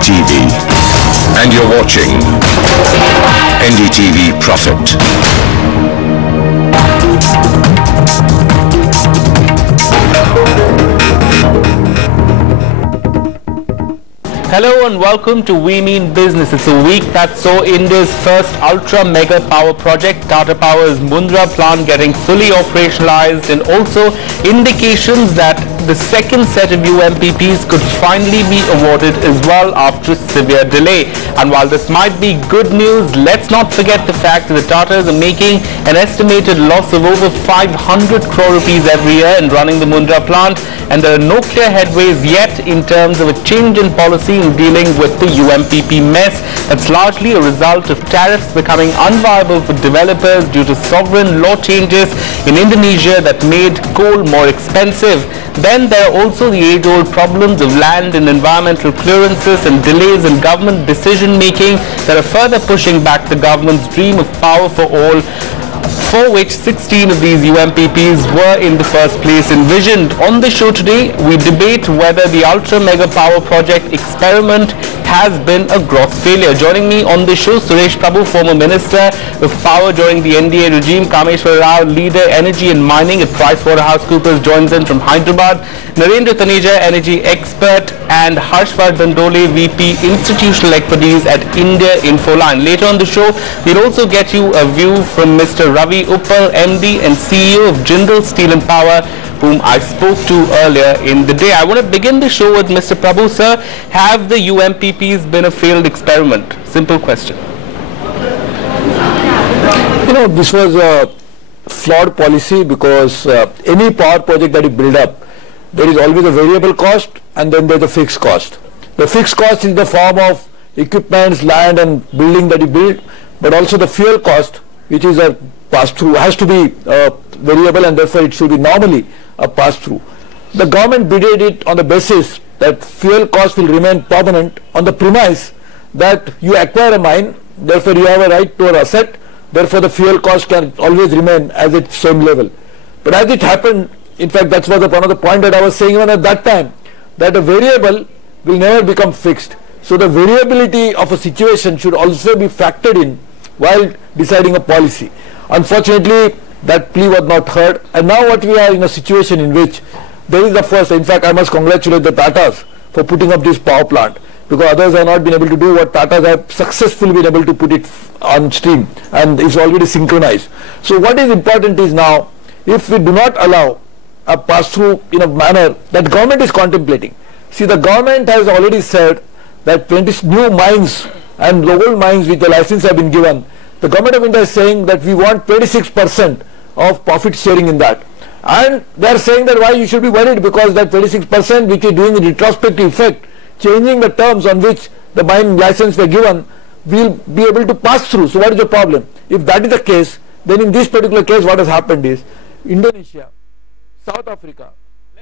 NDTV. And you're watching NDTV Profit. Hello and welcome to We Mean Business. It's a week that saw India's first ultra mega power project, Tata Power's Mundra plant, getting fully operationalized, and also indications that the second set of UMPPs could finally be awarded as well after severe delay. And while this might be good news, let's not forget the fact that the Tatas are making an estimated loss of over 500 crore rupees every year in running the Mundra plant, and there are no clear headways yet in terms of a change in policy in dealing with the UMPP mess. That's largely a result of tariffs becoming unviable for developers due to sovereign law changes in Indonesia that made coal more expensive. Then there are also the age-old problems of land and environmental clearances and delays in government decision-making that are further pushing back the government's dream of power for all, for which 16 of these UMPPs were in the first place envisioned. On the show today, we debate whether the ultra mega power project experiment has been a gross failure. Joining me on the show, Suresh Prabhu, former Minister of Power during the NDA regime; Kameshwar Rao, leader energy and mining at PricewaterhouseCoopers, joins in from Hyderabad; Narendra Taneja, energy expert; and Harshvardhan Dole, VP Institutional Equities at India Infoline. Later on the show, we'll also get you a view from Mr. Ravi Uppal, MD and CEO of Jindal Steel and Power, whom I spoke to earlier in the day. I want to begin the show with Mr. Prabhu. Sir, have the UMPPs been a failed experiment? Simple question. You know, this was a flawed policy because any power project that you build up, there is always a variable cost and then there's a fixed cost. The fixed cost is the form of equipments, land and building that you build, but also the fuel cost, which is a pass-through, has to be variable, and therefore it should be normally a pass-through. The government bidded it on the basis that fuel cost will remain permanent on the premise that you acquire a mine, therefore you have a right to an asset, therefore the fuel cost can always remain as its same level. But as it happened, in fact that's one of the point that I was saying even at that time, that a variable will never become fixed. So the variability of a situation should also be factored in while deciding a policy. Unfortunately, that plea was not heard, and now what we are in a situation in which there is the first, in fact I must congratulate the Tatas for putting up this power plant, because others have not been able to do what Tatas have successfully been able to put it on stream, and it's already synchronized. So what is important is now, if we do not allow a pass-through in a manner that government is contemplating. See, the government has already said that 20 new mines and old mines with the license have been given. The government of India is saying that we want 26% of profit sharing in that. And they are saying that why you should be worried, because that 26% which is doing the retrospective effect, changing the terms on which the mine license were given, will be able to pass through. So what is the problem? If that is the case, then in this particular case what has happened is Indonesia, South Africa,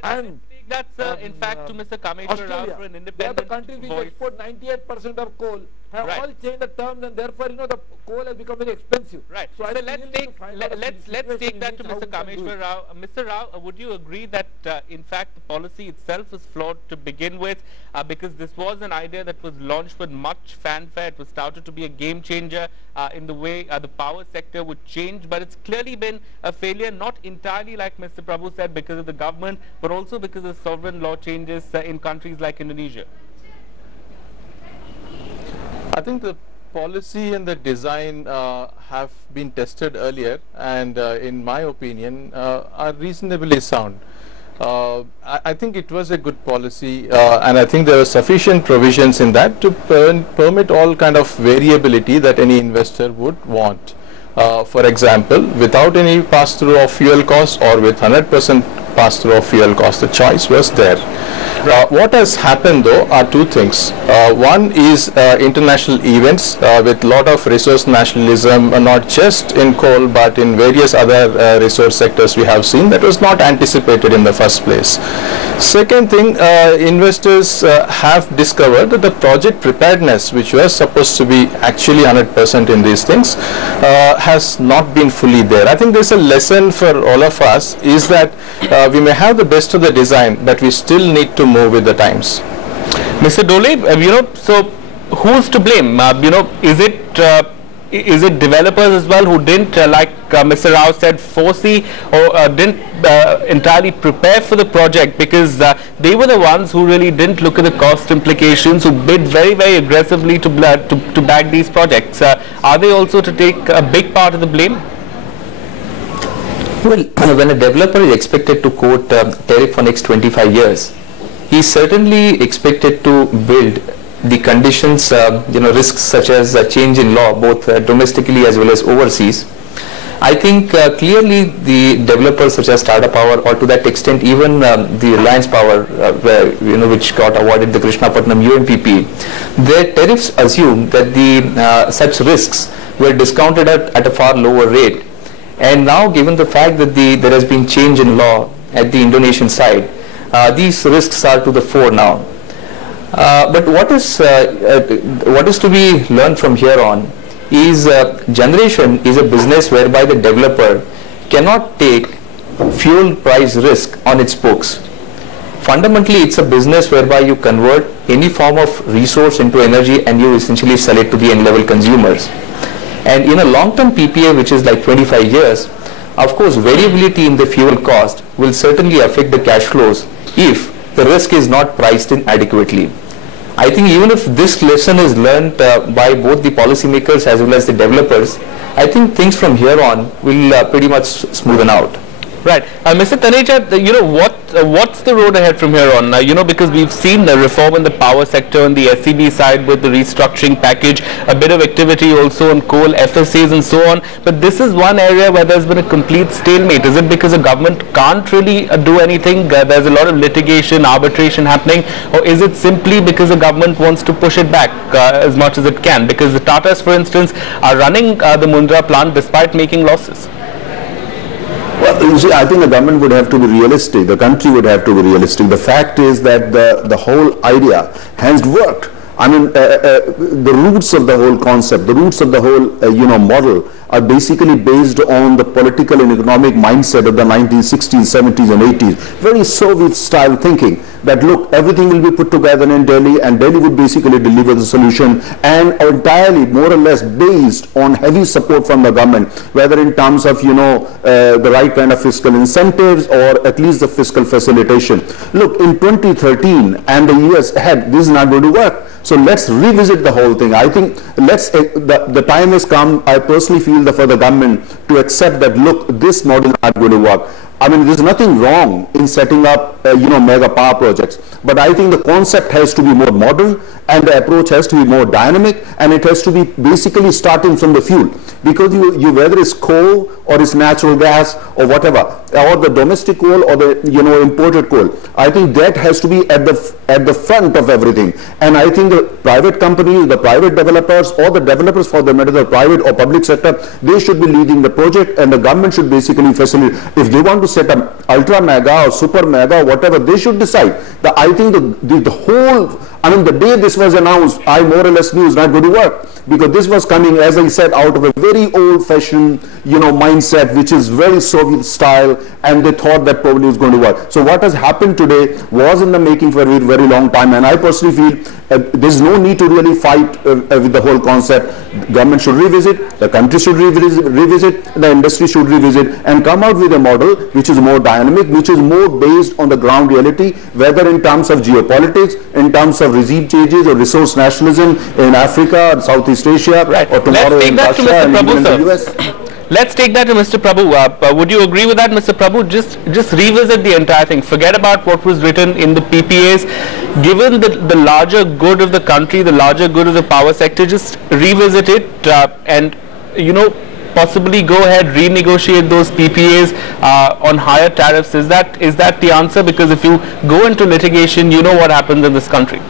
and that's in fact to Mr. Kameshwar Rao for an independent the countries which export 98% of coal have all changed the terms, and therefore the coal has become very expensive. Right. So let's take that to Mr. Kameshwar Rao. Mr. Rao, would you agree that in fact the policy itself is flawed to begin with, because this was an idea that was launched with much fanfare. It was touted to be a game changer in the way the power sector would change, but it's clearly been a failure, not entirely like Mr. Prabhu said because of the government, but also because of sovereign law changes in countries like Indonesia. I think the policy and the design have been tested earlier, and in my opinion are reasonably sound. I think it was a good policy, and I think there are sufficient provisions in that to permit all kind of variability that any investor would want. For example, without any pass-through of fuel costs or with 100% pass-through of fuel costs, the choice was there. What has happened though are two things. One is international events with lot of resource nationalism, not just in coal but in various other resource sectors we have seen, that was not anticipated in the first place. Second thing, investors have discovered that the project preparedness, which was supposed to be actually 100% in these things, has not been fully there. I think there's a lesson for all of us is that we may have the best of the design, but we still need to move with the times. Mr. Dole, so who's to blame? Is it developers as well who didn't, like Mr. Rao said, foresee or didn't entirely prepare for the project, because they were the ones who really didn't look at the cost implications, who bid very, very aggressively to bag these projects. Are they also to take a big part of the blame? Well, when a developer is expected to quote tariff for next 25 years, he is certainly expected to build the conditions, risks such as change in law, both domestically as well as overseas. I think clearly the developers such as Tata Power, or to that extent even the Reliance Power, which got awarded the Krishnapatnam UMPP, their tariffs assume that the such risks were discounted at a far lower rate. And now, given the fact that there has been change in law at the Indonesian side, these risks are to the fore now. But what is to be learned from here on is generation is a business whereby the developer cannot take fuel price risk on its books. Fundamentally, it's a business whereby you convert any form of resource into energy and you essentially sell it to the end level consumers. And in a long-term PPA, which is like 25 years, of course, variability in the fuel cost will certainly affect the cash flows if the risk is not priced in adequately. I think even if this lesson is learned by both the policymakers as well as the developers, I think things from here on will pretty much smoothen out. Right. Mr. Taneja, what's the road ahead from here on? Because we've seen the reform in the power sector on the SEB side with the restructuring package, a bit of activity also on coal, FSAs and so on. But this is one area where there's been a complete stalemate. Is it because the government can't really do anything? There's a lot of litigation, arbitration happening. Or is it simply because the government wants to push it back as much as it can? Because the Tatas, for instance, are running the Mundra plant despite making losses. Well, you see, I think the government would have to be realistic. The country would have to be realistic. The fact is that the whole idea has worked. I mean, the roots of the whole concept, the roots of the whole, model are basically based on the political and economic mindset of the 1960s, 70s and 80s. Very Soviet style thinking that, look, everything will be put together in Delhi and Delhi would basically deliver the solution, and entirely more or less based on heavy support from the government, whether in terms of, the right kind of fiscal incentives or at least the fiscal facilitation. Look, in 2013 and the years ahead, this is not going to work. So let's revisit the whole thing. I think the time has come, I personally feel, for the government to accept that, look, this model is not going to work. I mean, there's nothing wrong in setting up, mega power projects. But I think the concept has to be more modern and the approach has to be more dynamic, and it has to be basically starting from the fuel. Because you whether it's coal or it's natural gas or whatever, or the domestic coal or the, imported coal, I think that has to be at the front of everything. And I think the private companies, the private developers, or the developers for the matter, the private or public sector, they should be leading the project, and the government should basically facilitate. If they want to set up ultra mega or super mega or whatever, they should decide. I think the whole, I mean, the day this was announced, I more or less knew it's not going to work, because this was coming, as I said, out of a very old-fashioned, mindset, which is very Soviet style, and they thought that probably was going to work. So what has happened today was in the making for a very, very long time, and I personally feel there's no need to really fight with the whole concept. Government should revisit, the country should revisit, the industry should revisit, and come out with a model which is more dynamic, which is more based on the ground reality, whether in terms of geopolitics, in terms of regime changes or resource nationalism in Africa or Southeast Asia, right, or tomorrow in Russia and even in the US. Let's take that to Mr. Prabhu. Would you agree with that, Mr. Prabhu? Just revisit the entire thing. Forget about what was written in the PPAs. Given the larger good of the country, the larger good of the power sector, just revisit it and, possibly go ahead, renegotiate those PPAs on higher tariffs. Is that the answer? Because if you go into litigation, you know what happens in this country.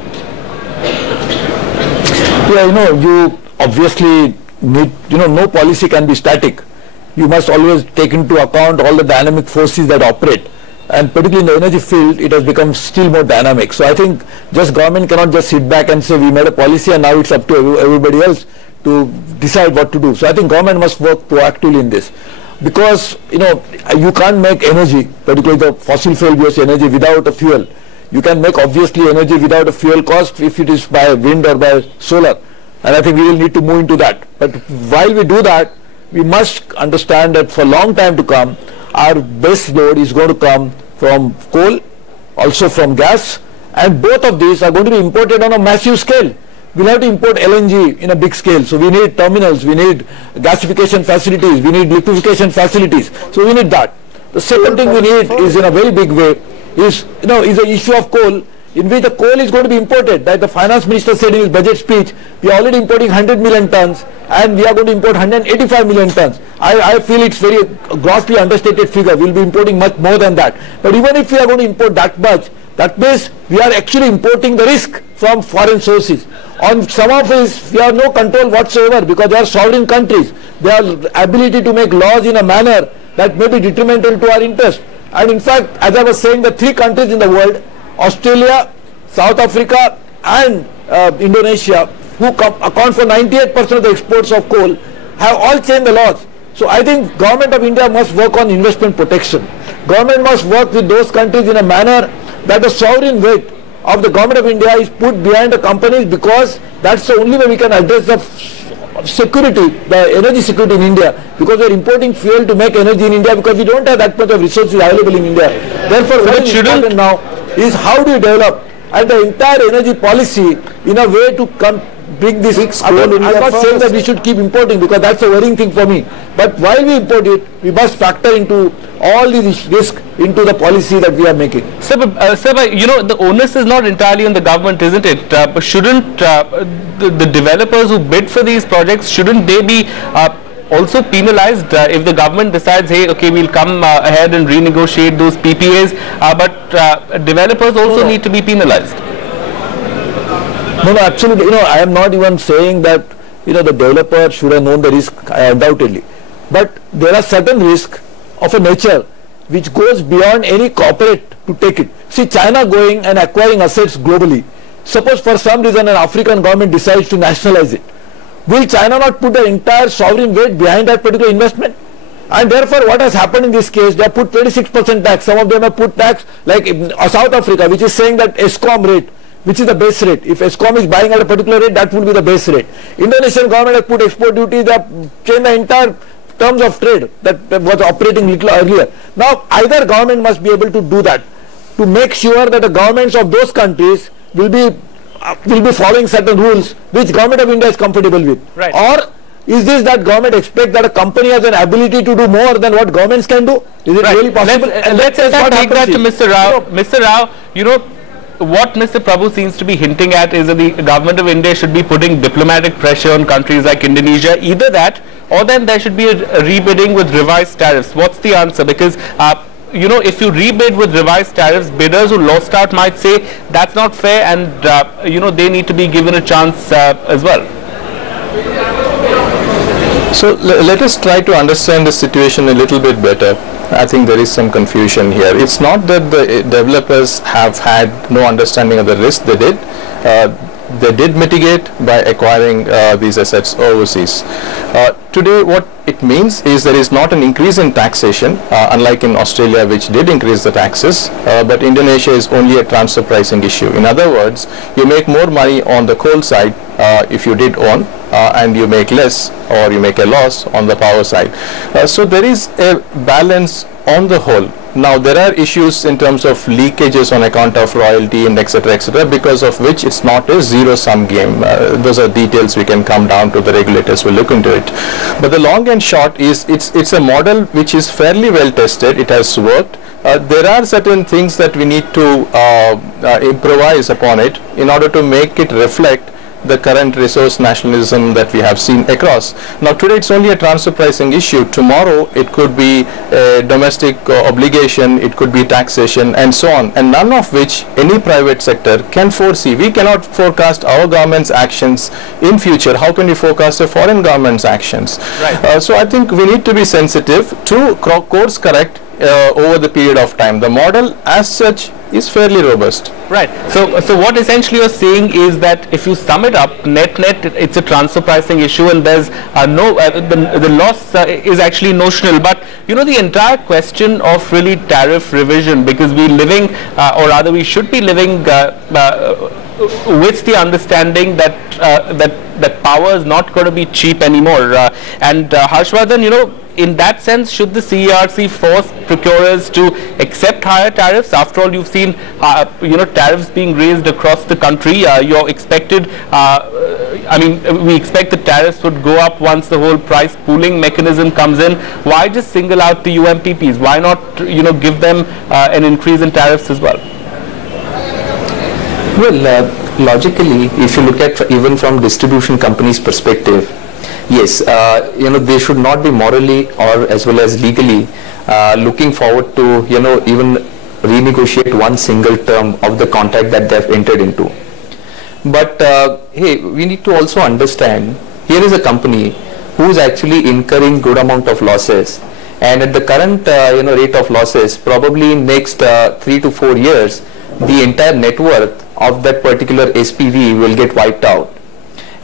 Yeah, you obviously need, no policy can be static. You must always take into account all the dynamic forces that operate, and particularly in the energy field it has become still more dynamic. So I think just government cannot just sit back and say we made a policy and now it's up to everybody else to decide what to do. So I think government must work proactively in this, because you can't make energy, particularly the fossil fuel based energy, without a fuel. You can make obviously energy without a fuel cost if it is by wind or by solar. And I think we will need to move into that. But while we do that, we must understand that for a long time to come, our base load is going to come from coal, also from gas, and both of these are going to be imported on a massive scale. We'll have to import LNG in a big scale. So we need terminals, we need gasification facilities, we need liquefaction facilities. So we need that. The second thing we need is in a very big way is the issue of coal, in which the coal is going to be imported. Like the finance minister said in his budget speech, we are already importing 100 million tons and we are going to import 185 million tons. I feel it's very grossly understated figure. We'll be importing much more than that. But even if we are going to import that much, that means we are actually importing the risk from foreign sources. On some of this, we have no control whatsoever because they are sovereign countries. Their ability to make laws in a manner that may be detrimental to our interest. And in fact, as I was saying, the three countries in the world, Australia, South Africa and Indonesia, who account for 98% of the exports of coal, have all changed the laws. So I think Government of India must work on investment protection. Government must work with those countries in a manner that the sovereign weight of the Government of India is put behind the companies, because that's the only way we can address the security, the energy security in India, because we are importing fuel to make energy in India because we don't have that much of resources available in India. Therefore, what is important now is how do you develop and the entire energy policy in a way to bring this. I'm not saying that we should keep importing because that's a worrying thing for me. But while we import it, we must factor into all these risks into the policy that we are making. Sir, the onus is not entirely on the government, isn't it? But shouldn't the developers who bid for these projects, shouldn't they be also penalized if the government decides, hey, okay, we'll come ahead and renegotiate those PPAs, but developers also need to be penalized? No, absolutely. I am not even saying that, the developer should have known the risk, undoubtedly. But there are certain risks of a nature which goes beyond any corporate to take it. See, China going and acquiring assets globally. Suppose for some reason an African government decides to nationalize it. Will China not put the entire sovereign weight behind that particular investment? And therefore, what has happened in this case, they have put 26% tax. Some of them have put tax, like in South Africa, which is saying that ESCOM rate, which is the base rate. If ESCOM is buying at a particular rate, that would be the base rate. Indonesian government has put export duty, they have changed the entire terms of trade that was operating little earlier. Now, either government must be able to do that, to make sure that the governments of those countries will be following certain rules which Government of India is comfortable with. Right. Or is this that government expects that a company has an ability to do more than what governments can do? Is it really possible? Let's take that to Mr. Rao. Mr. Rao, what Mr. Prabhu seems to be hinting at is that the Government of India should be putting diplomatic pressure on countries like Indonesia. Either that, or then there should be a rebidding with revised tariffs. What's the answer? Because if you rebid with revised tariffs, bidders who lost out might say that's not fair, and they need to be given a chance as well. So let us try to understand the situation a little bit better. I think there is some confusion here. It's not that the developers have had no understanding of the risk. They did. They did mitigate by acquiring these assets overseas. Today, what it means is there is not an increase in taxation, unlike in Australia, which did increase the taxes, but Indonesia is only a transfer pricing issue. In other words, you make more money on the coal side if you did own, and you make less or you make a loss on the power side. So there is a balance on the whole. Now there are issues in terms of leakages on account of royalty and etc., because of which it's not a zero-sum game. Those are details we can come down to, the regulators will look into it. But the long and short is it's a model which is fairly well tested. It has worked. There are certain things that we need to improvise upon it in order to make it reflect the current resource nationalism that we have seen across. Now today it's only a transfer pricing issue. Tomorrow it could be a domestic obligation, it could be taxation and so on, and none of which any private sector can foresee. We cannot forecast our government's actions in future. How can we forecast a foreign government's actions? Right. So I think we need to be sensitive to course correct over the period of time. The model as such is fairly robust. Right. So what essentially you're saying is that if you sum it up, net, it's a transfer pricing issue, and there's the loss is actually notional. But you know, the entire question of really tariff revision, because we're living, or rather we should be living with the understanding that that power is not going to be cheap anymore. And Harshvardhan, you know, in that sense, should the CERC force procurers to accept higher tariffs? After all, you've seen, you know, tariffs being raised across the country. You're expected, I mean, we expect the tariffs would go up once the whole price pooling mechanism comes in. Why just single out the UMPPs? Why not, you know, give them an increase in tariffs as well? Well, logically, if you look at even from distribution companies' perspective, yes, you know, they should not be morally or as well as legally looking forward to, you know, even renegotiate one single term of the contract that they have entered into. But hey, we need to also understand, here is a company who is actually incurring good amount of losses, and at the current you know, rate of losses, probably in next 3 to 4 years, the entire net worth of that particular SPV will get wiped out.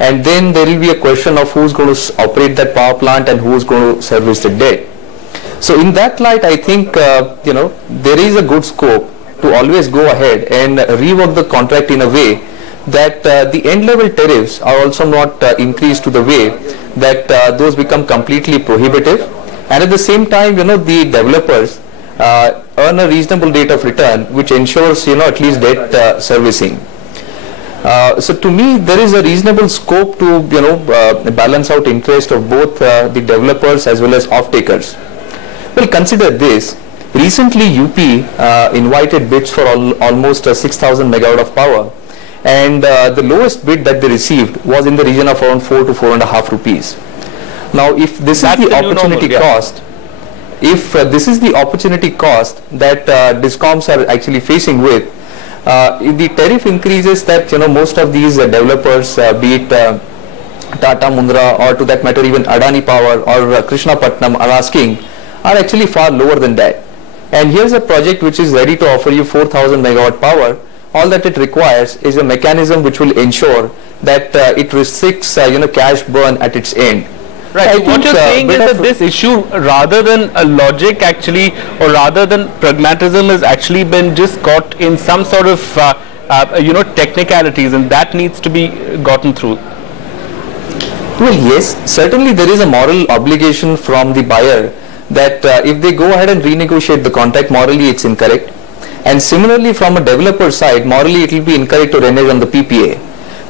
And then there will be a question of who's going to operate that power plant and who's going to service the debt. So in that light, I think you know, there is a good scope to always go ahead and rework the contract in a way that the end level tariffs are also not increased to the way that those become completely prohibitive, and at the same time, you know, the developers earn a reasonable rate of return which ensures, you know, at least debt servicing. So to me, there is a reasonable scope to, you know, balance out interest of both the developers as well as off-takers. Well, consider this. Recently, UP invited bids for almost 6,000 megawatt of power, and the lowest bid that they received was in the region of around 4 to 4.5 rupees. Now, if this is the opportunity cost, if this is the opportunity cost that DISCOMs are actually facing with, the tariff increases that, you know, most of these developers, be it Tata, Mundra, or to that matter even Adani Power or Krishnapatnam are asking, are actually far lower than that. And here's a project which is ready to offer you 4,000 megawatt power. All that it requires is a mechanism which will ensure that it restricts you know, cash burn at its end. Right. So what you're saying is that this issue, rather than a logic actually, or rather than pragmatism, has actually been just caught in some sort of you know, technicalities, and that needs to be gotten through. Well, yes, certainly there is a moral obligation from the buyer that if they go ahead and renegotiate the contract, morally it's incorrect. And similarly, from a developer side, morally it will be incorrect to renege on the PPA.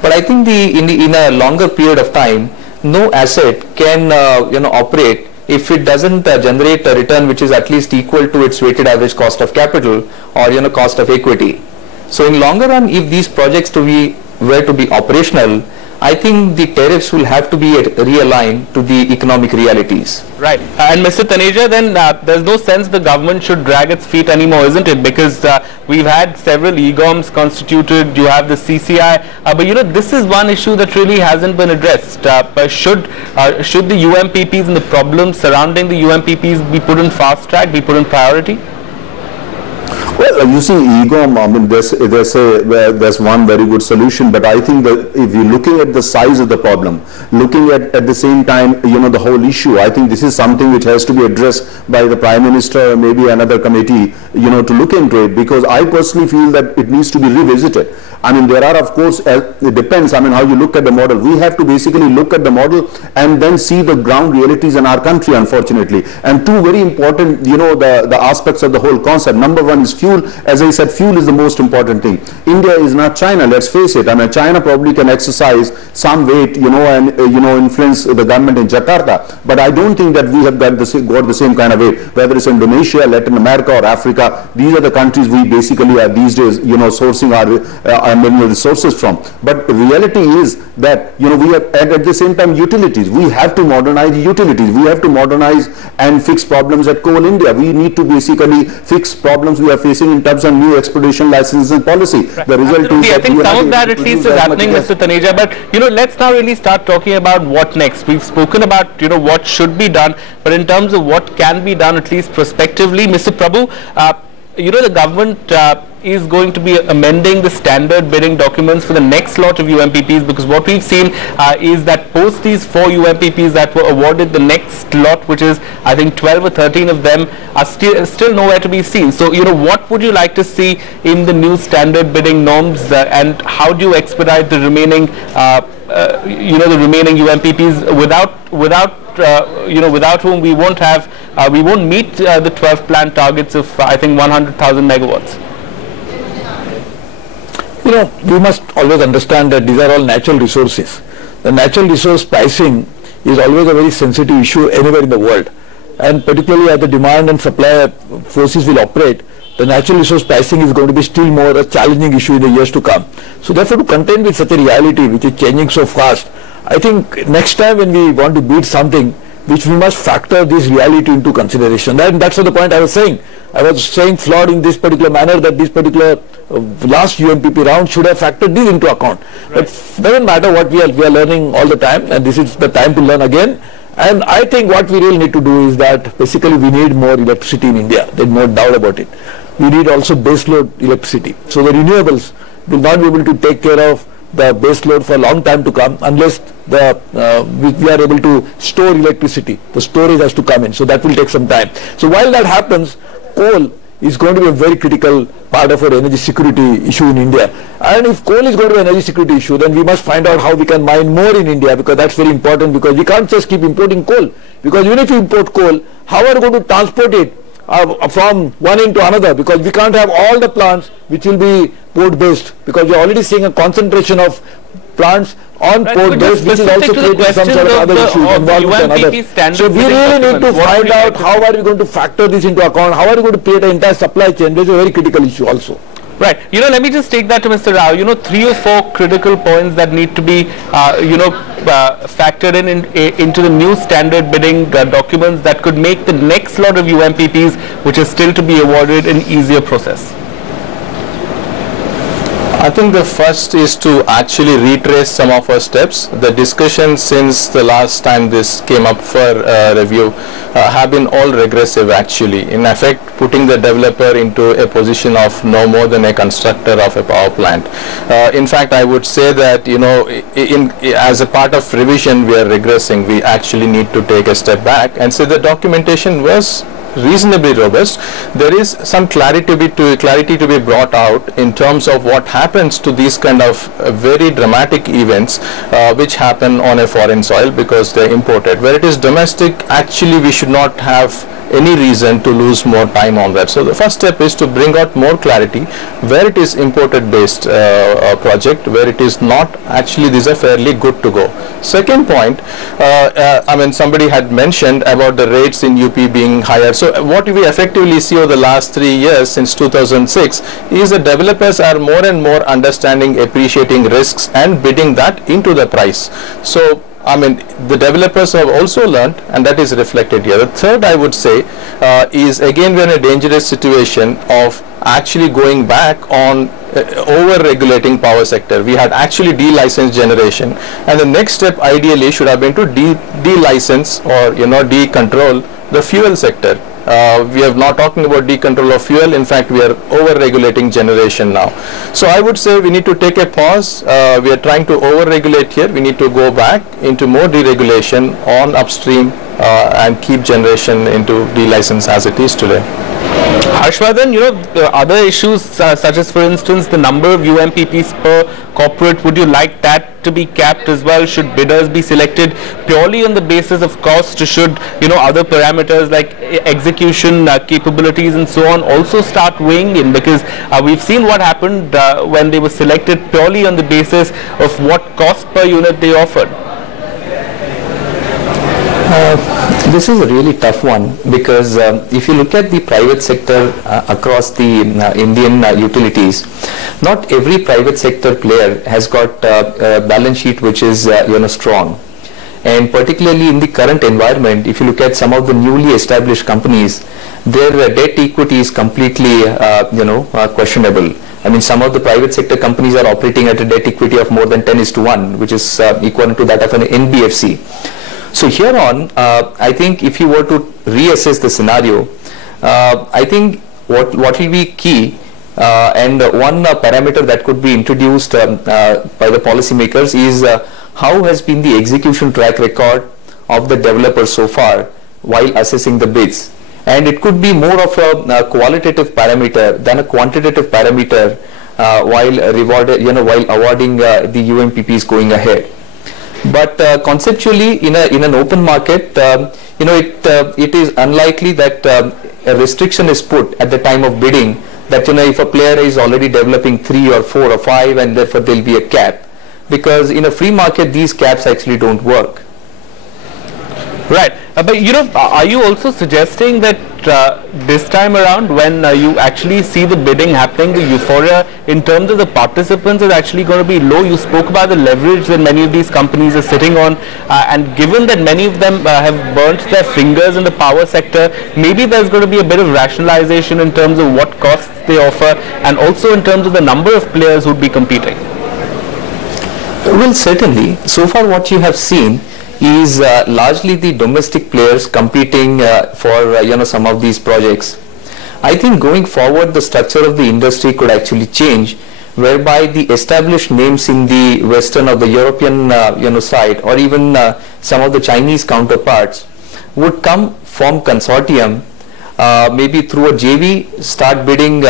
But I think in a longer period of time, no asset can you know, operate if it doesn't generate a return which is at least equal to its weighted average cost of capital or, you know, cost of equity. So in longer run, if these projects were to be operational, I think the tariffs will have to be realigned to the economic realities. Right. And Mr. Taneja, then there's no sense the government should drag its feet anymore, isn't it? Because we've had several EGOMs constituted, you have the CCI, but you know, this is one issue that really hasn't been addressed. Should the UMPPs and the problems surrounding the UMPPs be put in fast track, be put in priority? Well, you see, EGOM, I mean, there's one very good solution, but I think that if you're looking at the size of the problem, looking at the same time, you know, the whole issue, I think this is something which has to be addressed by the Prime Minister or maybe another committee, you know, to look into it, because I personally feel that it needs to be revisited. I mean, there are, of course, it depends, I mean, how you look at the model. We have to basically look at the model and then see the ground realities in our country, unfortunately. And two very important, you know, the aspects of the whole concept. Number one is fuel. As I said, fuel is the most important thing. India is not China, let's face it. I mean, China probably can exercise some weight, you know, and, you know, influence the government in Jakarta. But I don't think that we have got the same kind of weight, whether it's Indonesia, Latin America, or Africa. These are the countries we basically are these days, you know, sourcing our mineral resources from. But reality is that, you know, we are at the same time utilities. We have to modernize utilities. We have to modernize and fix problems at Coal India. We need to basically fix problems we are facing in terms of new exploration licenses and policy. Right. The result is I think some of that at least is happening, Mr. Taneja. But, you know, let's now really start talking about what next. We've spoken about, you know, what should be done, but in terms of what can be done, at least prospectively, Mr. Prabhu, you know, the government is going to be amending the standard bidding documents for the next lot of UMPPs, because what we've seen is that post these 4 UMPPs that were awarded, the next lot, which is I think 12 or 13 of them, are still nowhere to be seen. So, you know, what would you like to see in the new standard bidding norms, and how do you expedite the remaining, you know, the remaining UMPPs without whom we won't have, we won't meet the 12 planned targets of I think 100,000 megawatts. You know, we must always understand that these are all natural resources. The natural resource pricing is always a very sensitive issue anywhere in the world, and particularly as the demand and supply forces will operate, the natural resource pricing is going to be still more a challenging issue in the years to come. So therefore, to contend with such a reality which is changing so fast, I think next time when we want to bid something, which we must factor this reality into consideration. And that's the point I was saying. I was saying flawed in this particular manner, that this particular last UMPP round should have factored this into account. Right. But it doesn't matter what we are learning all the time, and this is the time to learn again. And I think what we really need to do is that basically we need more electricity in India. There's no doubt about it. We need also baseload electricity. So the renewables will not be able to take care of the base load for a long time to come unless we are able to store electricity. The storage has to come in, so that will take some time. So while that happens, coal is going to be a very critical part of our energy security issue in India. And if coal is going to be an energy security issue, then we must find out how we can mine more in India, because that's very important, because we can't just keep importing coal. Because even if we import coal, how are we going to transport it from one end to another? Because we can't have all the plants which will be port based, because we are already seeing a concentration of plants on port based, which is also creating some sort of other issues involved with another. So we really need to find out how are we going to factor this into account, how are we going to create an entire supply chain, which is a very critical issue also. Right. You know, let me just take that to Mr. Rao. You know, 3 or 4 critical points that need to be, factored into the new standard bidding documents that could make the next lot of UMPPs, which is still to be awarded, an easier process. I think the first is to actually retrace some of our steps. The discussions since the last time this came up for review have been all regressive actually. In effect, putting the developer into a position of no more than a constructor of a power plant. In fact, I would say that, you know, as a part of revision, we are regressing. We actually need to take a step back and say the documentation was reasonably robust. There is some clarity to be brought out in terms of what happens to these kind of very dramatic events which happen on a foreign soil because they are imported. Where it is domestic, actually we should not have any reason to lose more time on that. So the first step is to bring out more clarity where it is imported based project, where it is not, actually these are fairly good to go. Second point, I mean, somebody had mentioned about the rates in UP being higher. So what we effectively see over the last 3 years since 2006 is that developers are more and more understanding, appreciating risks and bidding that into the price. So I mean, the developers have also learned, and that is reflected here. The third, I would say, is again we're in a dangerous situation of actually going back on over-regulating power sector. We had actually de-licensed generation, and the next step ideally should have been to de-license or, you know, de-control the fuel sector. We are not talking about decontrol of fuel. In fact, we are over-regulating generation now. So I would say we need to take a pause. We are trying to over-regulate here. We need to go back into more deregulation on upstream and keep generation into de-license as it is today. Harshvardhan, you know, other issues such as, for instance, the number of UMPPs per corporate, would you like that to be capped as well? Should bidders be selected purely on the basis of cost? Should, you know, other parameters like execution capabilities and so on also start weighing in? Because we've seen what happened when they were selected purely on the basis of what cost per unit they offered. This is a really tough one because if you look at the private sector across the Indian utilities, not every private sector player has got a balance sheet which is strong. And particularly in the current environment, if you look at some of the newly established companies, their debt equity is completely questionable. I mean, some of the private sector companies are operating at a debt equity of more than 10:1, which is equivalent to that of an NBFC. So here on, I think if you were to reassess the scenario, I think what will be key and one parameter that could be introduced by the policymakers is how has been the execution track record of the developer so far while assessing the bids. And it could be more of a qualitative parameter than a quantitative parameter while awarding the UMPPs going ahead. But conceptually, in an open market, it is unlikely that a restriction is put at the time of bidding that if a player is already developing 3 or 4 or 5, and therefore there will be a cap, because in a free market these caps actually don't work. Right, but are you also suggesting that this time around, when you actually see the bidding happening, the euphoria in terms of the participants is actually going to be low? You spoke about the leverage that many of these companies are sitting on, and given that many of them have burnt their fingers in the power sector, maybe there's going to be a bit of rationalization in terms of what costs they offer, and also in terms of the number of players who would be competing. Well, certainly. So far what you have seen is largely the domestic players competing for some of these projects. I think going forward the structure of the industry could actually change, whereby the established names in the Western or the European side, or even some of the Chinese counterparts, would form consortium, maybe through a JV, start bidding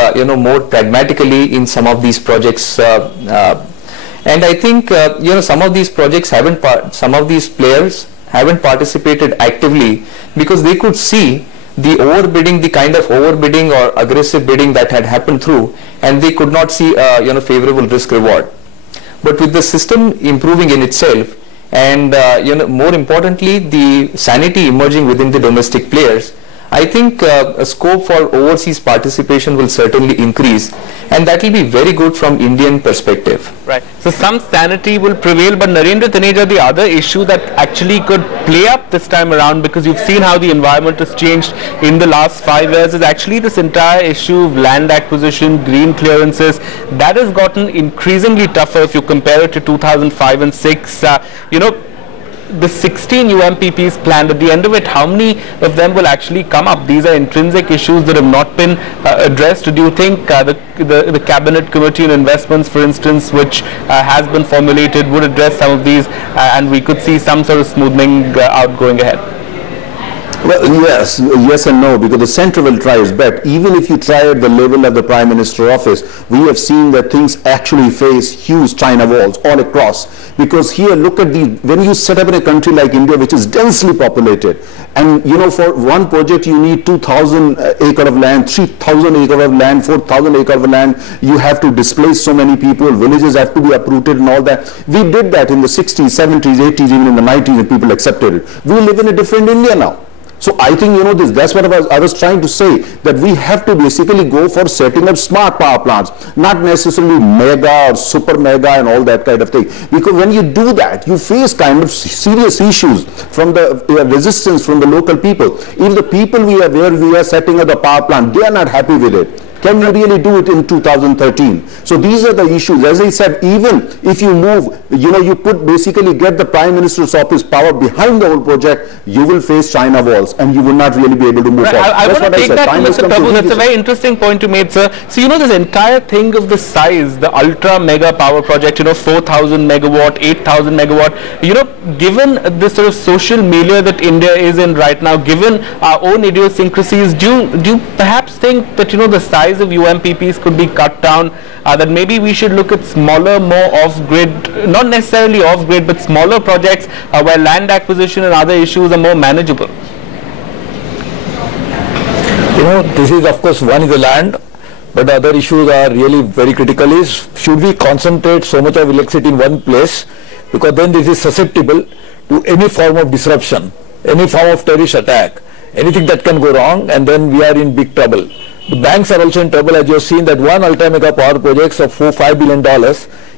more pragmatically in some of these projects. And I think some of these projects some of these players haven't participated actively because they could see the overbidding, the kind of overbidding or aggressive bidding that had happened through, and they could not see favorable risk reward. But with the system improving in itself, and more importantly the sanity emerging within the domestic players, I think a scope for overseas participation will certainly increase, and that will be very good from Indian perspective. Right. So some sanity will prevail, but Narendra Taneja, the other issue that actually could play up this time around, because you've seen how the environment has changed in the last 5 years, is actually this entire issue of land acquisition, green clearances. That has gotten increasingly tougher if you compare it to 2005 and 6. The 16 UMPPs planned, at the end of it, how many of them will actually come up? These are intrinsic issues that have not been addressed. Do you think the Cabinet Committee on Investments, for instance, which has been formulated, would address some of these and we could see some sort of smoothing out going ahead? Well, yes and no, because the centre will try its best. Even if you try at the level of the Prime Minister office, we have seen that things actually face huge China walls all across. Because here, look at when you set up in a country like India, which is densely populated, and for one project you need 2,000 acre of land, 3,000 acre of land, 4,000 acre of land. You have to displace so many people, villages have to be uprooted and all that. We did that in the 60s, 70s, 80s, even in the 90s, and people accepted it. We live in a different India now. So I think that's what I was trying to say, that we have to basically go for setting up smart power plants, not necessarily mega or super mega and all that kind of thing. Because when you do that, you face kind of serious issues from the resistance from the local people. If the people where we are setting up the power plant, they are not happy with it, can you really do it in 2013? So these are the issues. As I said, even if you move, you basically get the Prime Minister's office power behind the whole project, you will face China walls and you will not really be able to move forward. I want to take that, Mr. Prabhu. That's a very interesting point you made, sir. So this entire thing of the size, the ultra mega power project, 4,000 megawatt, 8,000 megawatt, given this sort of social milieu that India is in right now, given our own idiosyncrasies, do you perhaps think that the size of UMPPs could be cut down, that maybe we should look at smaller, more off-grid, not necessarily off-grid, but smaller projects where land acquisition and other issues are more manageable? This is, of course, one is the land, but the other issues are really very critical is, should we concentrate so much of electricity in one place, because then this is susceptible to any form of disruption. any form of terrorist attack, anything that can go wrong, and then we are in big trouble. The banks are also in trouble, as you have seen that one ultra mega power projects of $4-5 billion,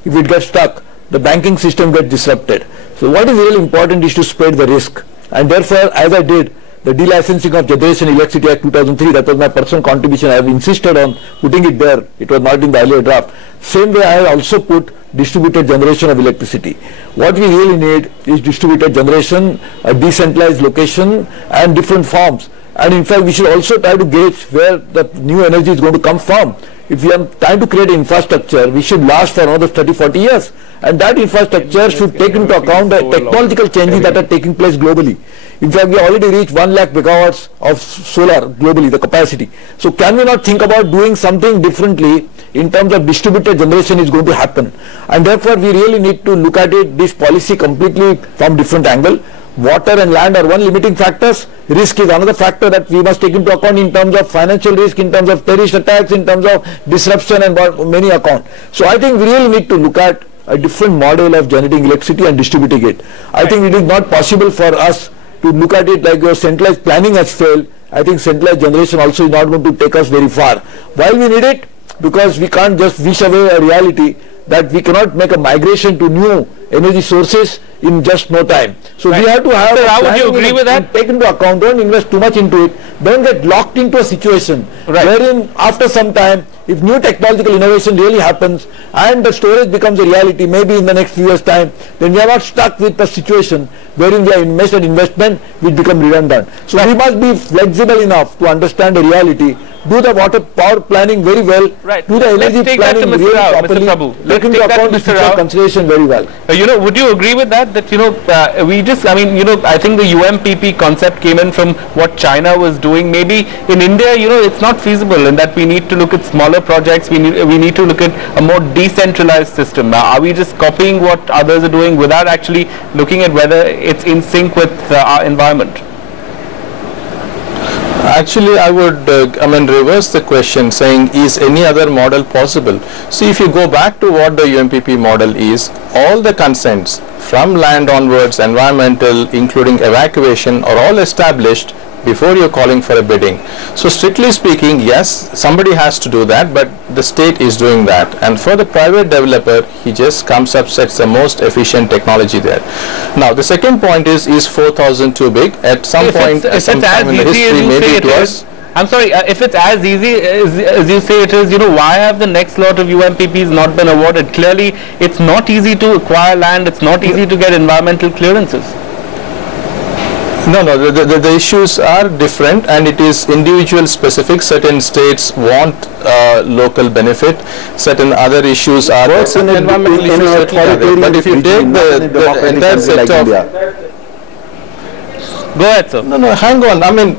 if it gets stuck, the banking system gets disrupted. So what is really important is to spread the risk, and therefore, as I did, the delicensing of Generation Electricity Act 2003, that was my personal contribution. I have insisted on putting it there. It was not in the earlier draft. Same way I have also put distributed generation of electricity. What we really need is distributed generation, a decentralized location and different forms. And in fact, we should also try to gauge where the new energy is going to come from. If we are trying to create infrastructure, we should last for another 30-40 years. And that infrastructure should take into account the technological changes that are taking place globally. In fact, we already reached 1 lakh megawatts of solar globally, the capacity. So can we not think about doing something differently in terms of distributed generation is going to happen? And therefore, we really need to look at it, this policy completely from different angle. Water and land are one limiting factors. Risk is another factor that we must take into account in terms of financial risk, in terms of terrorist attacks, in terms of disruption and many accounts. So I think we really need to look at a different model of generating electricity and distributing it. I think it is not possible for us to look at it like your centralized planning has failed. I think centralized generation also is not going to take us very far. Why we need it? Because we can't just wish away a reality that we cannot make a migration to new energy sources in just no time. So we have to have would you agree with that? Take into account, don't invest too much into it, don't get locked into a situation wherein after some time, if new technological innovation really happens and the storage becomes a reality, maybe in the next few years' time, then we are not stuck with a situation wherein we have invested investment which become redundant. So we must be flexible enough to understand the reality, do the water power planning very well, do the energy planning really properly, take into account the future consideration very well. Would you agree with that? That I think the UMPP concept came in from what China was doing. Maybe in India, it's not feasible, and that we need to look at smaller projects. We need to look at a more decentralized system. Are we just copying what others are doing without actually looking at whether it's in sync with our environment? Actually, I would reverse the question, saying is any other model possible? See, if you go back to what the UMPP model is, all the consents from land onwards, environmental, including evacuation, are all established before you're calling for a bidding. So strictly speaking, yes, somebody has to do that, but the state is doing that. And for the private developer, he just comes up, sets the most efficient technology there. Now, the second point is 4,000 too big? At some point, some time in the history, maybe it was. I'm sorry, if it's as easy as you say it is, why have the next lot of UMPPs not been awarded? Clearly, it's not easy to acquire land, it's not easy to get environmental clearances. No, the issues are different, and it is individual specific. Certain states want local benefit, certain other issues are environmental issues. But if you take the entire set of... Go ahead, sir. No, hang on.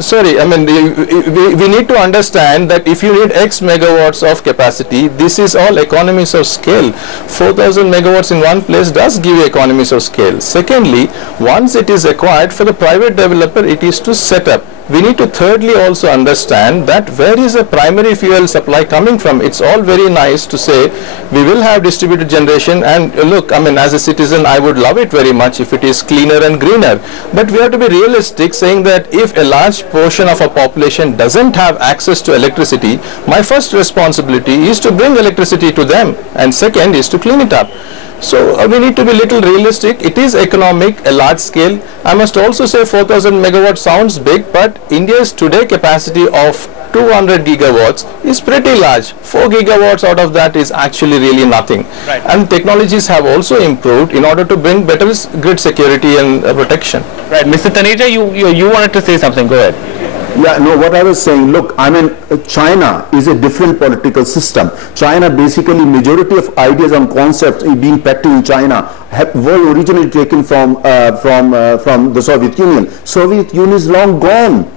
Sorry, we need to understand that if you need X megawatts of capacity, this is all economies of scale. 4,000 megawatts in one place does give you economies of scale. Secondly, once it is acquired, for the private developer, it is to set up. We need to thirdly also understand that where is the primary fuel supply coming from? It's all very nice to say we will have distributed generation, and look, as a citizen, I would love it very much if it is cleaner and greener. But we have to be realistic, saying that if a large portion of our population doesn't have access to electricity, my first responsibility is to bring electricity to them, and second is to clean it up. So we need to be little realistic. It is economic, a large scale. I must also say 4,000 megawatts sounds big, but India's today capacity of 200 gigawatts is pretty large. 4 gigawatts out of that is actually really nothing. And technologies have also improved in order to bring better grid security and protection. Right, Mr. Taneja, you wanted to say something. Go ahead. Yeah, no, what I was saying, look, China is a different political system. China, basically, majority of ideas and concepts being practiced in China were originally taken from the Soviet Union. Soviet Union is long gone.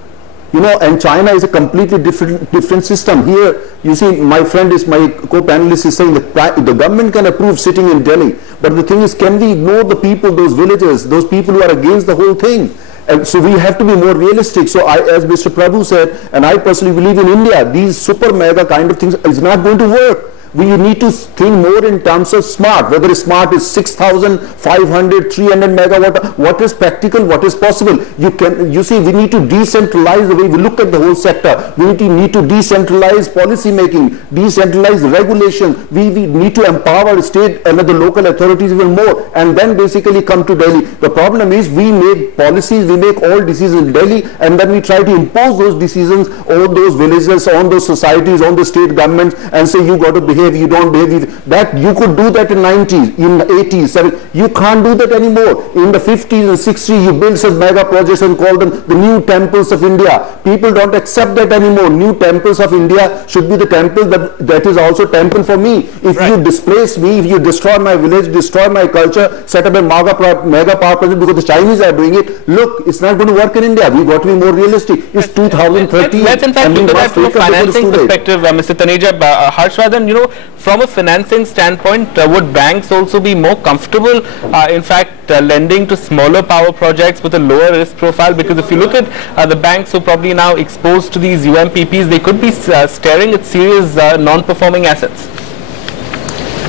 And China is a completely different system. Here, you see, my co-panelist is saying that the government can approve sitting in Delhi. But the thing is, can we ignore the people, those villagers, those people who are against the whole thing? And so we have to be more realistic. So as Mr. Prabhu said, and I personally believe in India, these super mega kind of things is not going to work. We need to think more in terms of smart, whether smart is 6,500, 300 megawatt, what is practical, what is possible. You see, we need to decentralize the way we look at the whole sector. We need to decentralize policy making, decentralize regulation. We need to empower state and the local authorities even more, and then basically come to Delhi. The problem is we make policies, we make all decisions in Delhi, and then we try to impose those decisions on those villages, on those societies, on the state governments, and say you got to behave, you don't behave. That you could do that in 90s, in the 80s, 70s. You can't do that anymore. In the 50s and 60s, you build such mega projects and call them the new temples of India. People don't accept that anymore. New temples of India should be the temple that is also temple for me. If you displace me, if you destroy my village, destroy my culture, set up a mega power project because the Chinese are doing it, look, it's not going to work in India. We've got to be more realistic. It's 2013. Let's in fact look at that from a financing perspective, Mr. Taneja. Harshvardhan, you know, from a financing standpoint, would banks also be more comfortable, in fact, lending to smaller power projects with a lower risk profile? Because if you look at the banks who are probably now exposed to these UMPPs, they could be staring at serious non-performing assets.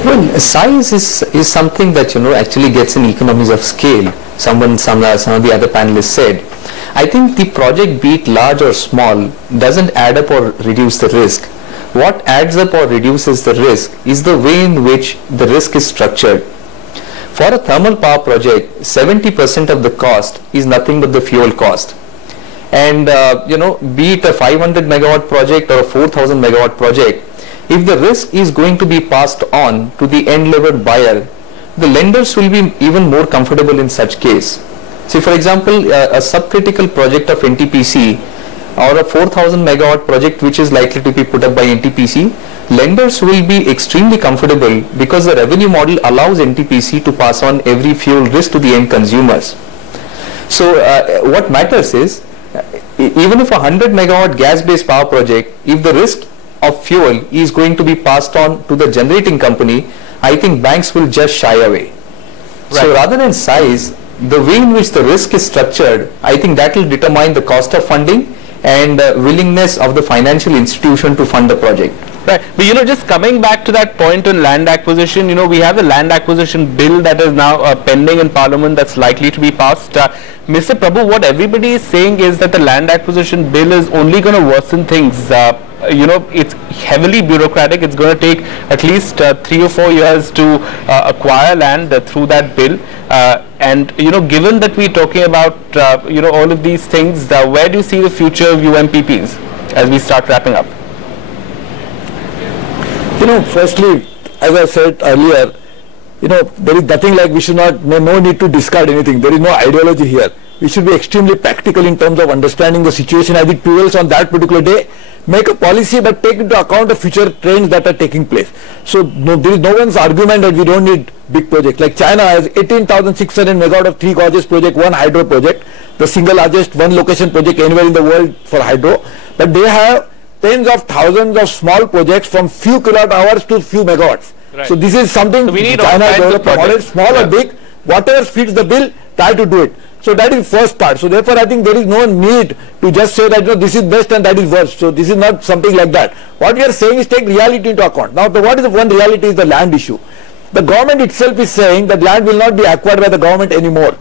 Well, size is something that, you know, actually gets in economies of scale. Some of the other panelists said. I think the project, be it large or small, doesn't add up or reduce the risk. What adds up or reduces the risk is the way in which the risk is structured. For a thermal power project, 70% of the cost is nothing but the fuel cost. And you know, be it a 500 megawatt project or a 4,000 megawatt project, if the risk is going to be passed on to the end-levered buyer, the lenders will be even more comfortable in such case. See, for example, a subcritical project of NTPC or a 4,000 megawatt project which is likely to be put up by NTPC, lenders will be extremely comfortable because the revenue model allows NTPC to pass on every fuel risk to the end consumers. So what matters is, even if a 100 megawatt gas-based power project, if the risk of fuel is going to be passed on to the generating company, I think banks will just shy away. Right. So rather than size, the way in which the risk is structured, I think that will determine the cost of funding and willingness of the financial institution to fund the project. Right, but you know, just coming back to that point on land acquisition, you know, we have a land acquisition bill that is now pending in Parliament that's likely to be passed. Mr. Prabhu, what everybody is saying is that the land acquisition bill is only going to worsen things. You know, it's heavily bureaucratic. It's going to take at least 3 or 4 years to acquire land through that bill. And, you know, given that we're talking about, you know, all of these things, where do you see the future of UMPPs as we start wrapping up? You know, firstly, as I said earlier, you know, there is nothing like we should not, no need to discard anything. There is no ideology here. We should be extremely practical in terms of understanding the situation as it prevails on that particular day. Make a policy but take into account the future trends that are taking place. So there is no one's argument that we don't need big projects. Like China has 18,600 megawatt of 3 gorges project, 1 hydro project, the single largest 1 location project anywhere in the world for hydro. But they have tens of thousands of small projects from few kilowatt hours to few megawatts. Right. So this is something we need China has developed a model, small or big, whatever fits the bill, try to do it. So that is first part. So therefore I think there is no need to just say that, you know, this is best and that is worst. So this is not something like that. What we are saying is take reality into account. Now what is the one reality is the land issue. The government itself is saying that land will not be acquired by the government anymore.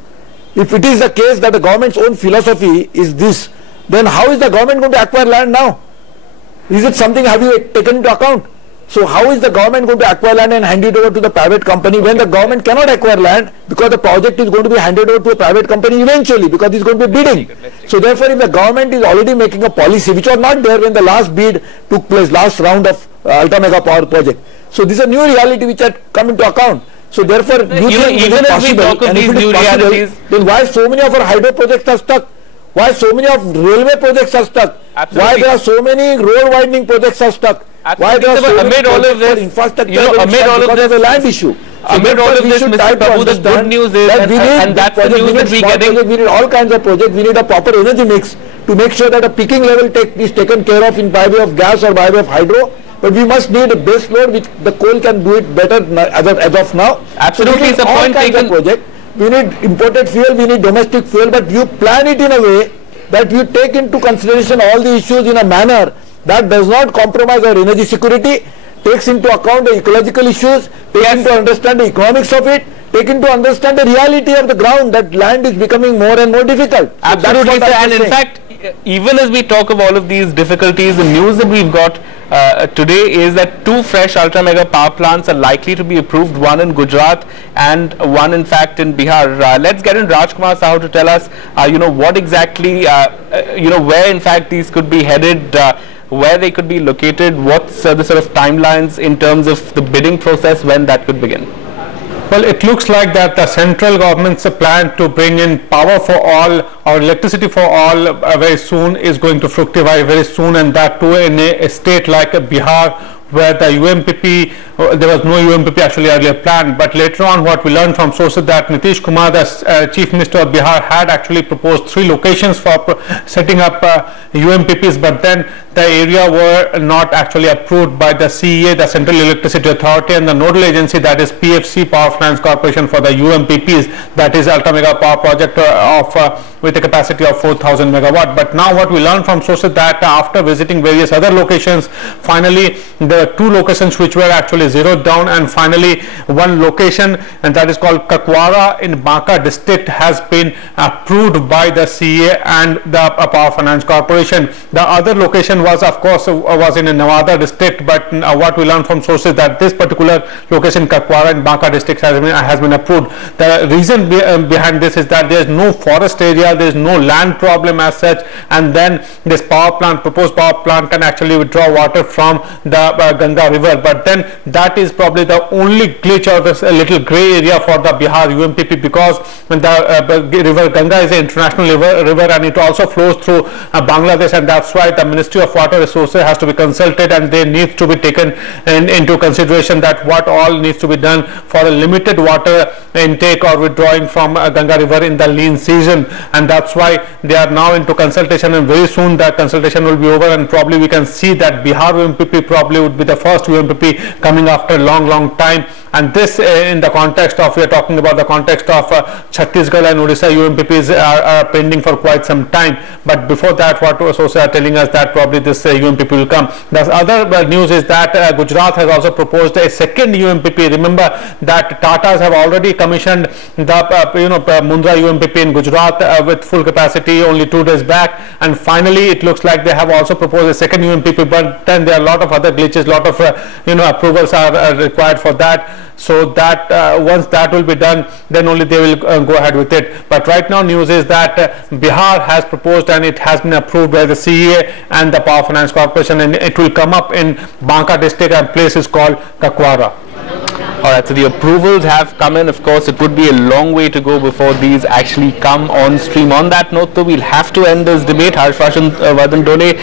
If it is the case that the government's own philosophy is this, then how is the government going to acquire land now? Is it something have you taken into account? So how is the government going to acquire land and hand it over to the private company when the government cannot acquire land because the project is going to be handed over to a private company eventually because it's going to be bidding. So therefore if the government is already making a policy which was not there when the last bid took place, last round of ultra mega power project. So this is a new reality which had come into account. So therefore even as we talk of these new realities, then why so many of our hydro projects are stuck? Why so many of railway projects are stuck? Absolutely. Why there are so many road widening projects are stuck? Why there are so many amid all of this, infrastructure, you know, amid all of this, the land issue. Amid all of this, Mr. Prabhu, the good news is, and that's the news that we're getting. We need all kinds of projects. We need a proper energy mix to make sure that a peaking level is taken care of in by way of gas or by way of hydro. But we must need a base load which the coal can do it better as of now. Absolutely, it's a point taken. We need imported fuel, we need domestic fuel, but you plan it in a way that you take into consideration all the issues in a manner that does not compromise our energy security, takes into account the ecological issues, takes into understand the economics of it, take into understand the reality of the ground, that land is becoming more and more difficult. Absolutely, sir. And in fact, even as we talk of all of these difficulties, the news that we've got today is that 2 fresh ultra mega power plants are likely to be approved, one in Gujarat and one in fact in Bihar. Let's get in Rajkumar Sahu to tell us, what exactly, where in fact these could be headed, where they could be located, what's the sort of timelines in terms of the bidding process, when that could begin. Well, it looks like that the central government's plan to bring in power for all or electricity for all very soon is going to fructify very soon, and that too in a state like Bihar, where the UMPP, there was no UMPP actually earlier planned, but later on what we learned from sources that Nitish Kumar, the Chief Minister of Bihar, had actually proposed 3 locations for setting up UMPPs, but then the area were not actually approved by the CEA, the Central Electricity Authority, and the nodal agency, that is PFC, Power Finance Corporation, for the UMPPs, that is ultra mega power project with a capacity of 4,000 megawatt. But now what we learned from sources that after visiting various other locations, finally the 2 locations which were actually zeroed down, and finally one location, and that is called Kakwara in Banka district, has been approved by the CEA and the Power Finance Corporation. The other location was, of course, was in Nevada district, but what we learned from sources that this particular location, Kakwara in Banka district, has been approved. The reason behind this is that there is no forest area, there is no land problem as such, and then this proposed power plant can actually withdraw water from the Ganga river, but then that is probably the only glitch or this little gray area for the Bihar UMPP, because when the river Ganga is an international river and it also flows through Bangladesh, and that's why the Ministry of Water Resources has to be consulted, and they need to be taken into consideration that what all needs to be done for a limited water intake or withdrawing from Ganga river in the lean season, and that's why they are now into consultation, and very soon that consultation will be over, and probably we can see that Bihar UMPP probably would be the first UMPP coming after a long time. And this in the context of, we are talking about the context of Chhattisgarh and Odisha UMPPs are pending for quite some time, but before that what sources are telling us that probably this UMPP will come. The other news is that Gujarat has also proposed a second UMPP. Remember that Tatas have already commissioned the Mundra UMPP in Gujarat with full capacity only 2 days back, and finally it looks like they have also proposed a second UMPP, but then there are a lot of other glitches, lot of approvals are required for that. So that once that will be done, then only they will go ahead with it. But right now news is that Bihar has proposed and it has been approved by the CEA and the Power Finance Corporation, and it will come up in Banka district, and place is called Kakwara. Alright, so the approvals have come in. Of course, it would be a long way to go before these actually come on stream. On that note, though, we'll have to end this debate. Harshvardhan Dole,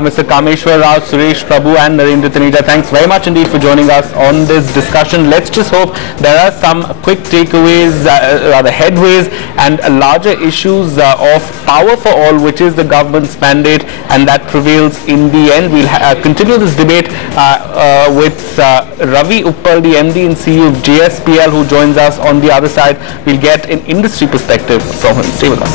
Mr. Kameshwar Rao, Suresh Prabhu and Narendra Taneja, thanks very much indeed for joining us on this discussion. Let's just hope there are some quick takeaways, rather headways, and larger issues of power for all, which is the government's mandate, and that prevails in the end. We'll continue this debate with Ravi Uppal, the MD and CEO of JSPL, who joins us on the other side. We'll get an industry perspective from him. Stay with us.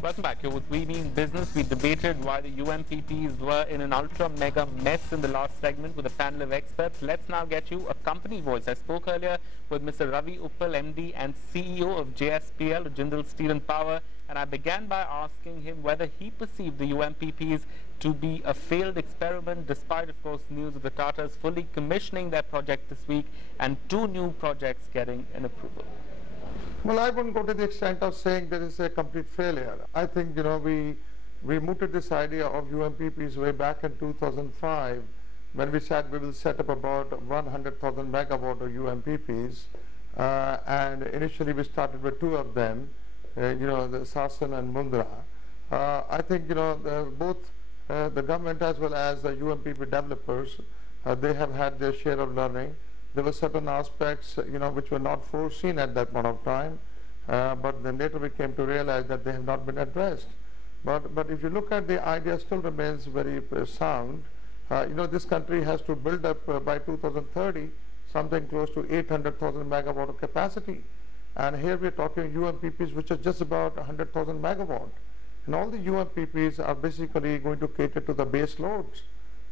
Welcome back. Here with We Mean Business, we debated why the UMPPs were in an ultra mega mess in the last segment with a panel of experts. Let's now get you a company voice. I spoke earlier with Mr. Ravi Uppal, MD and CEO of JSPL, Jindal Steel and Power, and I began by asking him whether he perceived the UMPPs to be a failed experiment, despite, of course, news of the Tatas fully commissioning their project this week and 2 new projects getting an approval. Well, I wouldn't go to the extent of saying there is a complete failure. I think, we mooted this idea of UMPPs way back in 2005 when we said we will set up about 100,000 megawatt of UMPPs, and initially we started with 2 of them, the Sasan and Mundra. I think, both the government as well as the UMPP developers, they have had their share of learning. There were certain aspects, which were not foreseen at that point of time, but then later we came to realize that they have not been addressed. But if you look at the idea, still remains very sound. This country has to build up by 2030 something close to 800,000 megawatt of capacity. And here we are talking UMPPs, which are just about 100,000 megawatt. And all the UMPPs are basically going to cater to the base loads.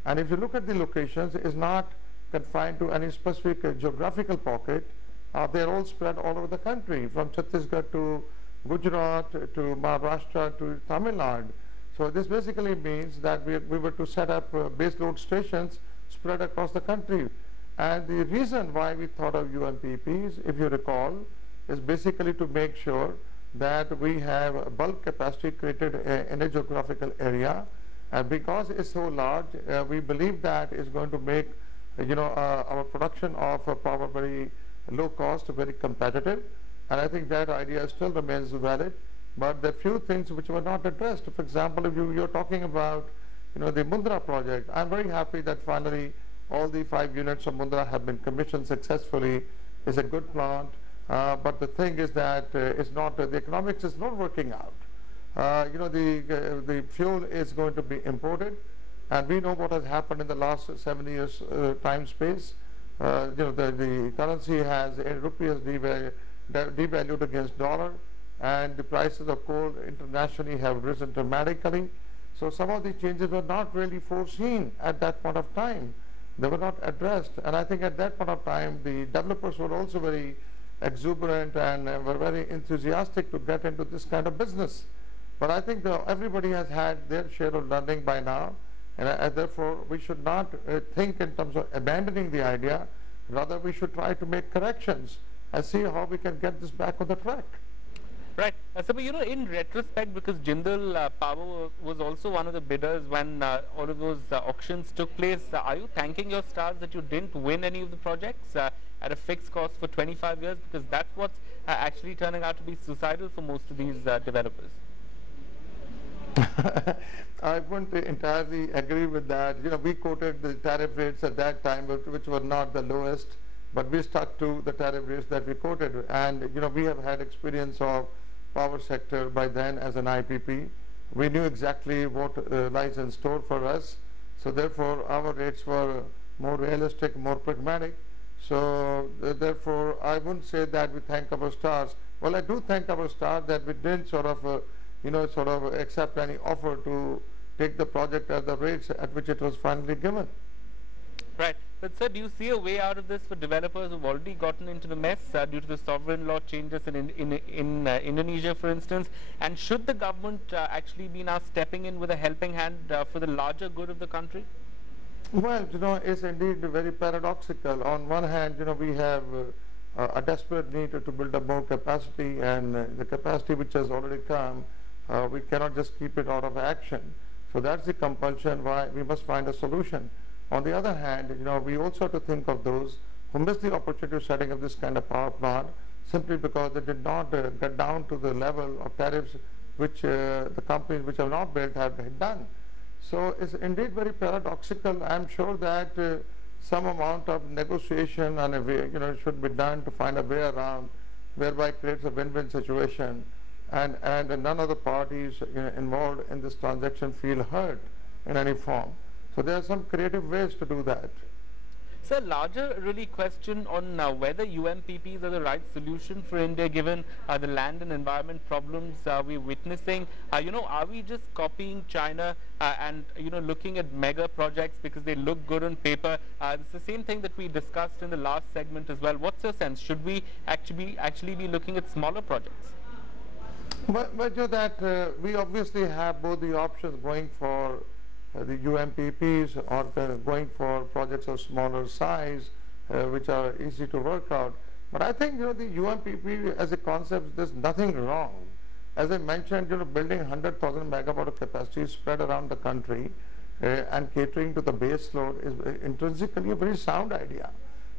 And if you look at the locations, it's not confined to any specific geographical pocket. They're all spread all over the country, from Chhattisgarh to Gujarat to Maharashtra to Tamil Nadu. So this basically means that we were to set up base load stations spread across the country. And the reason why we thought of UMPPs, if you recall, is basically to make sure that we have bulk capacity created in a geographical area. And because it's so large, we believe that is going to make our production of power very low cost, very competitive. And I think that idea still remains valid. But there are few things which were not addressed. For example, if you're talking about the Mundra project, I'm very happy that finally all the 5 units of Mundra have been commissioned successfully. It's a good plant. But the thing is that it's not, the economics is not working out. The fuel is going to be imported, and we know what has happened in the last 7 years time space. The currency has, rupee has devalued against dollar, and the prices of coal internationally have risen dramatically. So some of these changes were not really foreseen at that point of time. They were not addressed, and I think at that point of time the developers were also very exuberant and were very enthusiastic to get into this kind of business. But I think everybody has had their share of learning by now, and therefore we should not think in terms of abandoning the idea. Rather, we should try to make corrections and see how we can get this back on the track. Right. So, in retrospect, because Jindal Power was also one of the bidders when all of those auctions took place, are you thanking your stars that you didn't win any of the projects at a fixed cost for 25 years? Because that's what's actually turning out to be suicidal for most of these developers. I wouldn't entirely agree with that. We quoted the tariff rates at that time, which were not the lowest, but we stuck to the tariff rates that we quoted. And we have had experience of power sector by then as an IPP. We knew exactly what lies in store for us. So therefore, our rates were more realistic, more pragmatic. So therefore, I wouldn't say that we thank our stars. Well, I do thank our stars that we didn't sort of accept any offer to take the project at the rates at which it was finally given. Right. But sir, do you see a way out of this for developers who've already gotten into the mess due to the sovereign law changes in Indonesia, for instance? And should the government actually be now stepping in with a helping hand for the larger good of the country? Well, it's indeed very paradoxical. On one hand, we have a desperate need to build up more capacity, and the capacity which has already come, we cannot just keep it out of action. So that's the compulsion why we must find a solution. On the other hand, we also have to think of those who missed the opportunity of setting up this kind of power plant simply because they did not get down to the level of tariffs which the companies which have not built have done. So it's indeed very paradoxical. I'm sure that some amount of negotiation and a way, should be done to find a way around whereby it creates a win-win situation, and none of the parties involved in this transaction feel hurt in any form. So there are some creative ways to do that. So, larger really question on whether UMPPs are the right solution for India given the land and environment problems we're witnessing. Are we just copying China and looking at mega projects because they look good on paper? It's the same thing that we discussed in the last segment as well. What's your sense? Should we actually be looking at smaller projects? But we obviously have both the options going for the UMPPs or going for projects of smaller size, which are easy to work out. But I think the UMPP as a concept, there's nothing wrong. As I mentioned, building 100,000 megawatt of capacity spread around the country and catering to the base load is intrinsically a very sound idea.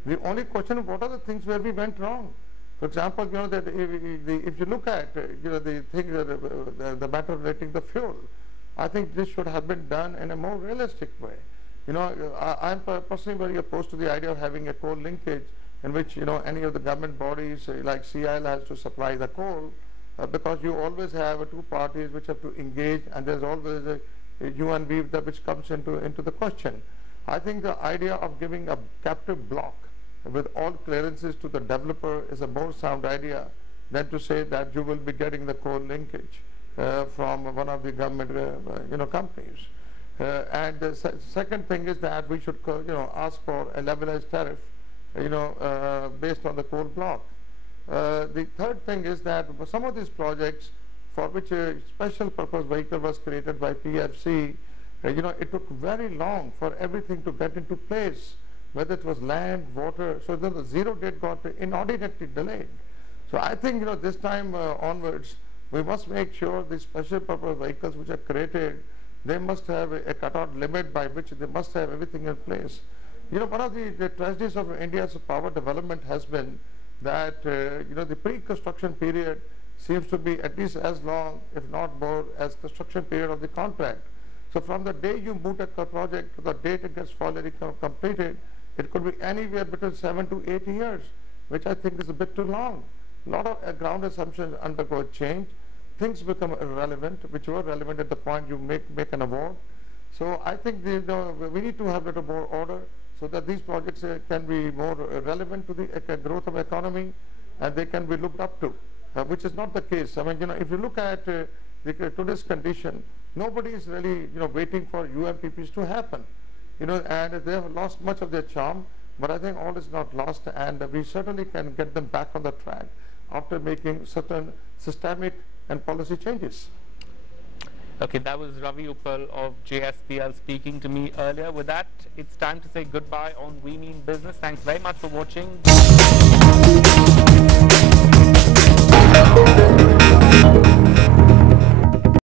The only question is what are the things where we went wrong? For example, that if you look at the thing, the matter relating to the fuel, I think this should have been done in a more realistic way. I'm personally very opposed to the idea of having a coal linkage in which any of the government bodies like CIL has to supply the coal, because you always have two parties which have to engage, and there's always a UNB which comes into the question. I think the idea of giving a captive block with all clearances to the developer is a more sound idea, than to say that you will be getting the coal linkage from one of the government companies. And the second thing is that we should ask for a levelized tariff based on the coal block. The third thing is that some of these projects for which a special purpose vehicle was created by PFC, it took very long for everything to get into place, whether it was land, water, so then the zero date got inordinately delayed. So I think this time onwards, we must make sure the special purpose vehicles which are created, they must have a cutoff limit by which they must have everything in place. One of the tragedies of India's power development has been that the pre-construction period seems to be at least as long, if not more, as construction period of the contract. So from the day you move a project to the date it gets fully completed, it could be anywhere between 7 to 8 years, which I think is a bit too long. A lot of ground assumptions undergo change. Things become irrelevant, which were relevant at the point you make an award. So I think we need to have a little more order so that these projects can be more relevant to the growth of economy and they can be looked up to, which is not the case. I mean, if you look at today's condition, nobody is really waiting for UMPPs to happen, and they have lost much of their charm. But I think all is not lost, and we certainly can get them back on the track after making certain systemic and policy changes. Okay, that was Ravi Uppal of JSPL speaking to me earlier. With that, it's time to say goodbye on We Mean Business. Thanks very much for watching.